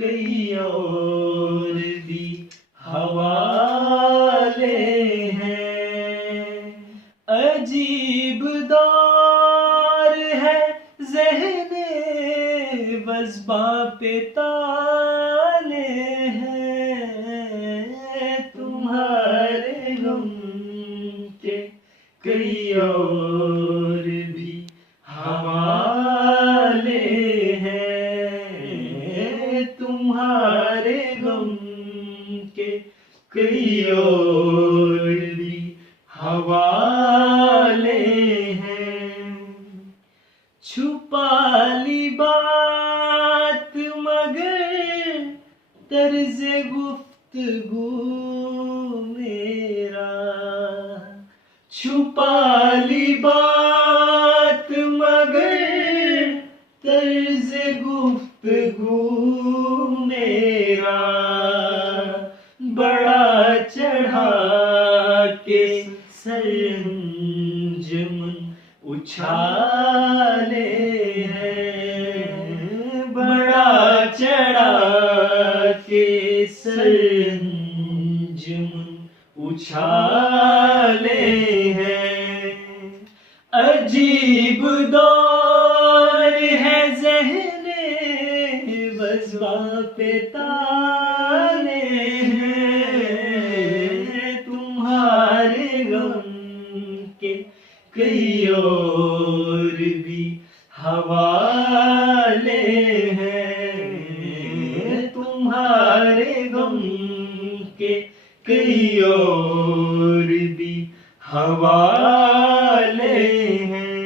कई और भी हवाले हैं। अजीब दौर है ज़हने वज़्बा पे ताले हैं। तुम्हारे गम के कई और भी हवाले हैं। तुम्हारे गम के कई और भी हवाले हैं। छुपा ली बात मगर तर्ज़े गुफ्तगू मेरा। छुपा ली बात मगर तर्ज़े गुफ्तगू मेरा। बड़ा चढ़ा के सरंजाम उछाले हैं। बड़ा चढ़ा के सरंजाम उछाले हैं। अजीब दौर है ज़हने वज़्बा पे ताले हैं। तुम्हारे गम के कई और भी हवाले हैं। तुम्हारे गम के कई और भी हवाले हैं।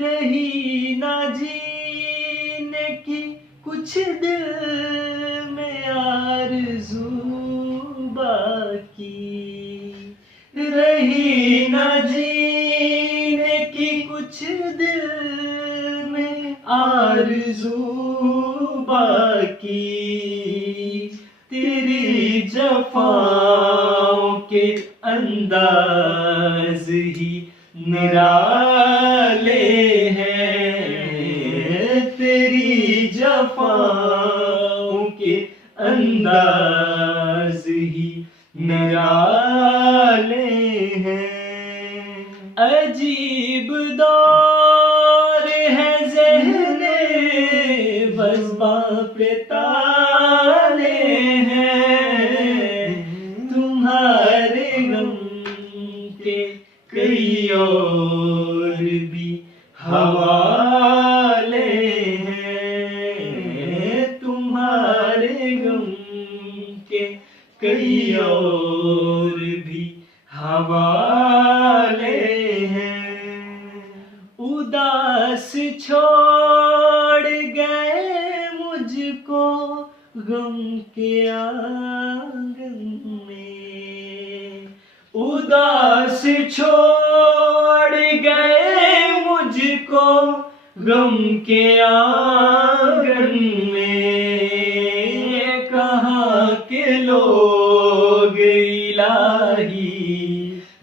रही ना जीने की कुछ दिल में आरज़ू बाकी। रही ना जीने की कुछ दिल में आरज़ू बाकी। तेरी जफ़ाओं के अंदाज़ ही निराले हैं। तेरी जफ़ाओं के अंदाज़ ही निराले हैं। अजीब दौर है ज़हने वज़्बा पे ताले हैं। तुम्हारे गम के कई और भी हवाले हैं। तुम्हारे गम के कई और भी हवाले हैं। उदास छोड़ गए मुझको गम के आंगन में। उदास छोड़ गए मुझको गम के आंगन में। कहाँ के लोग इलाही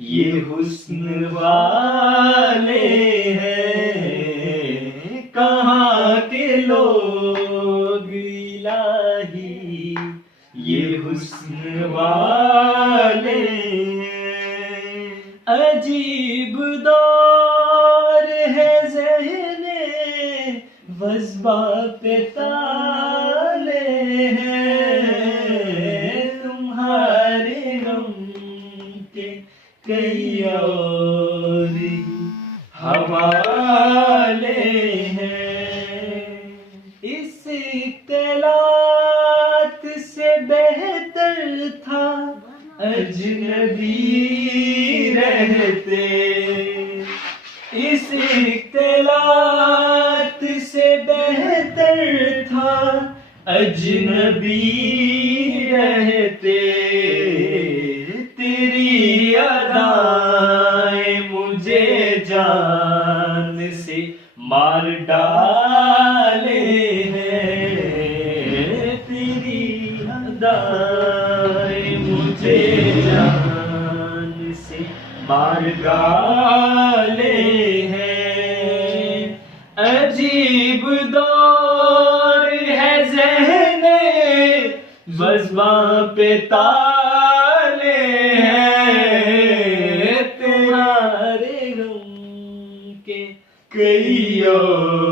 ये हुस्न वाले हैं। कहाँ के लोग इलाही ये हुस्न वाले हैं। अजीब दौर है ज़हने वज़्बा पे ताले हैं। तुम्हारे गम के कई और ही हवाले हैं। इस इख्तिलात से बेहतर था अजनबी रहते। इस इख्तिलात से बेहतर था अजनबी रहते। तेरी अदाएं मुझे जान से मार डाले हैं। तेरी अदाएं मुझे जान से मार डाले हैं। अजीब दौर है ज़हन जुबां पे ताले हैं तुम्हारे गम के कई और